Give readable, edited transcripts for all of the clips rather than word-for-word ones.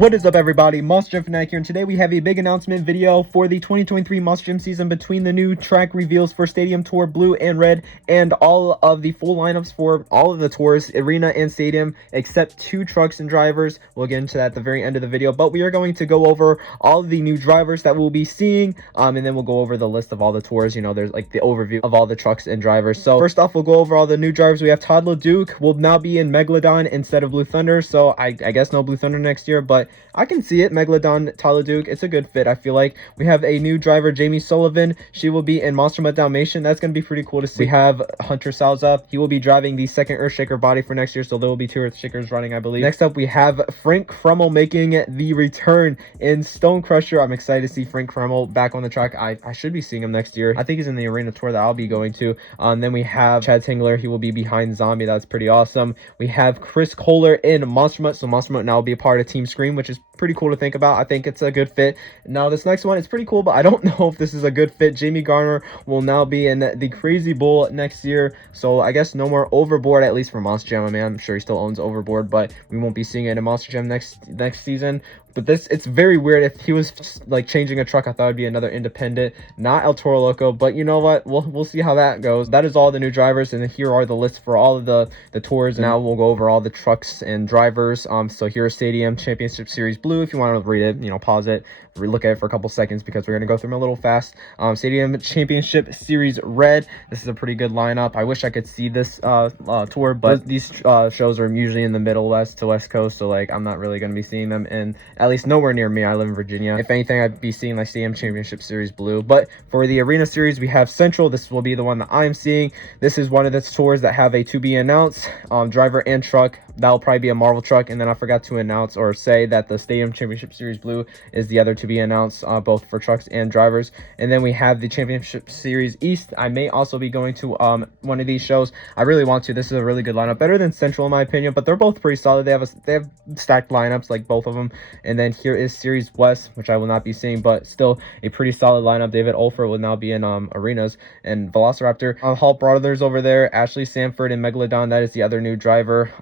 What is up, everybody? Monster Gym Fanatic here, and today we have a big announcement video for the 2023 Monster Gym season between the new track reveals for Stadium Tour Blue and Red and all of the full lineups for all of the tours, Arena and Stadium, except 2 trucks and drivers. We'll get into that at the very end of the video, but we are going to go over all of the new drivers that we'll be seeing, and then we'll go over the list of all the tours. You know, there's like the overview of all the trucks and drivers. So first off, we'll go over all the new drivers. We have Todd LeDuc will now be in Megalodon instead of Blue Thunder, so I guess no Blue Thunder next year, but I can see it. Megalodon, Todd LeDuc, it's a good fit, I feel like. We have a new driver, Jamie Sullivan. She will be in Monster Mutt Dalmatian. That's going to be pretty cool to see. We have Hunter Salza. He will be driving the second Earthshaker body for next year, so there will be 2 Earthshakers running, I believe. Next up, we have Frank Kreml making the return in Stone Crusher. I'm excited to see Frank Kreml back on the track. I should be seeing him next year. I think he's in the arena tour that I'll be going to. And then we have Chad Tingler. He will be behind Zombie. That's pretty awesome. We have Chris Kohler in Monster Mutt, so Monster Mutt now will be a part of Team Scream, which is pretty cool to think about. I think it's a good fit. Now this next one is pretty cool, but I don't know if this is a good fit. Jamie Garner will now be in the Crazy Bull next year, so I guess no more Overboard, at least for Monster Jam. I mean, I'm sure he still owns Overboard, but we won't be seeing it in Monster Jam next season. But it's very weird. If he was just, like, changing a truck, I thought it'd be another independent, not El Toro Loco. But you know what? We'll see how that goes. That is all the new drivers, and here are the lists for all of the tours. And now we'll go over all the trucks and drivers. So here's Stadium Championship Series Blue. If you want to read it, you know, pause it, look at it for a couple seconds because we're gonna go through them a little fast. Stadium Championship Series Red. This is a pretty good lineup. I wish I could see this tour, but these shows are usually in the Middle West to West Coast, so like I'm not really gonna be seeing them in at least nowhere near me. I live in Virginia. If anything, I'd be seeing like Stadium Championship Series Blue. But for the Arena Series, we have Central. This will be the one that I'm seeing. This is one of the tours that have a to be announced driver and truck. That'll probably be a Marvel truck. And then I forgot to announce or say that the Stadium Championship Series Blue is the other to be announced, both for trucks and drivers. And then we have the Championship Series East. I may also be going to one of these shows. I really want to. This is a really good lineup, better than Central in my opinion, but they're both pretty solid. They have stacked lineups, like both of them. And then here is Series West, which I will not be seeing, but still a pretty solid lineup. David Olfer will now be in arenas, and Velociraptor, Hall Brothers over there, Ashley Sanford and Megalodon. That is the other new driver.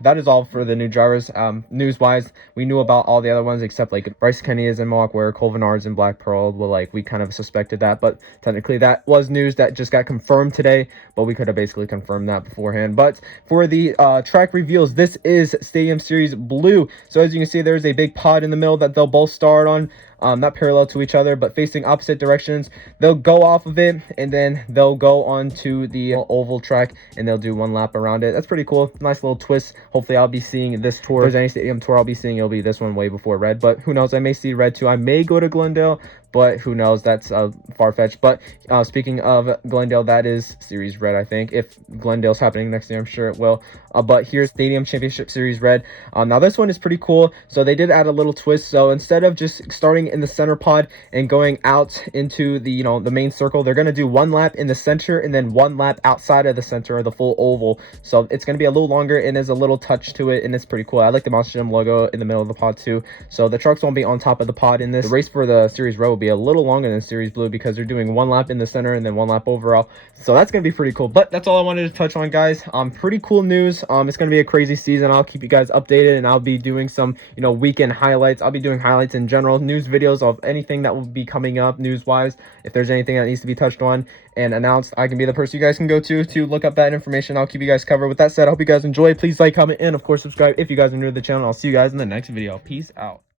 That is all for the new drivers. News wise, we knew about all the other ones except like Bryce Kenny is in Mohawk Ware, Colvinard's in Black Pearl. Well, like we kind of suspected that, but technically that was news that just got confirmed today, but we could have basically confirmed that beforehand. But for the track reveals, this is Stadium Series Blue. So as you can see, there's a big pod in the middle that they'll both start on. Not parallel to each other, but facing opposite directions. They'll go off of it, and then they'll go on to the oval track, and they'll do 1 lap around it. That's pretty cool. Nice little twist. Hopefully, I'll be seeing this tour. If there's any Stadium tour I'll be seeing, it'll be this one way before Red. But who knows? I may see Red too. I may go to Glendale, but who knows? That's far-fetched. But speaking of Glendale, that is Series Red, I think. If Glendale's happening next year, I'm sure it will. But here's Stadium Championship Series Red. Now, this one is pretty cool. So they did add a little twist. So instead of just starting in the center pod and going out into the, you know, the main circle, they're going to do 1 lap in the center and then 1 lap outside of the center of the full oval. So it's going to be a little longer and there's a little touch to it, and it's pretty cool. I like the Monster Gym logo in the middle of the pod too. So the trucks won't be on top of the pod in this. The race for the Series Red will be a little longer than Series Blue because they're doing 1 lap in the center and then 1 lap overall. So that's going to be pretty cool. But that's all I wanted to touch on, guys. Pretty cool news. It's going to be a crazy season. I'll keep you guys updated, and I'll be doing some, you know, weekend highlights. I'll be doing highlights in general, news videos of anything that will be coming up news wise. If there's anything that needs to be touched on and announced, I can be the person you guys can go to look up that information. I'll keep you guys covered. With that said, I hope you guys enjoy. Please like, comment, and of course subscribe if you guys are new to the channel. I'll see you guys in the next video. Peace out.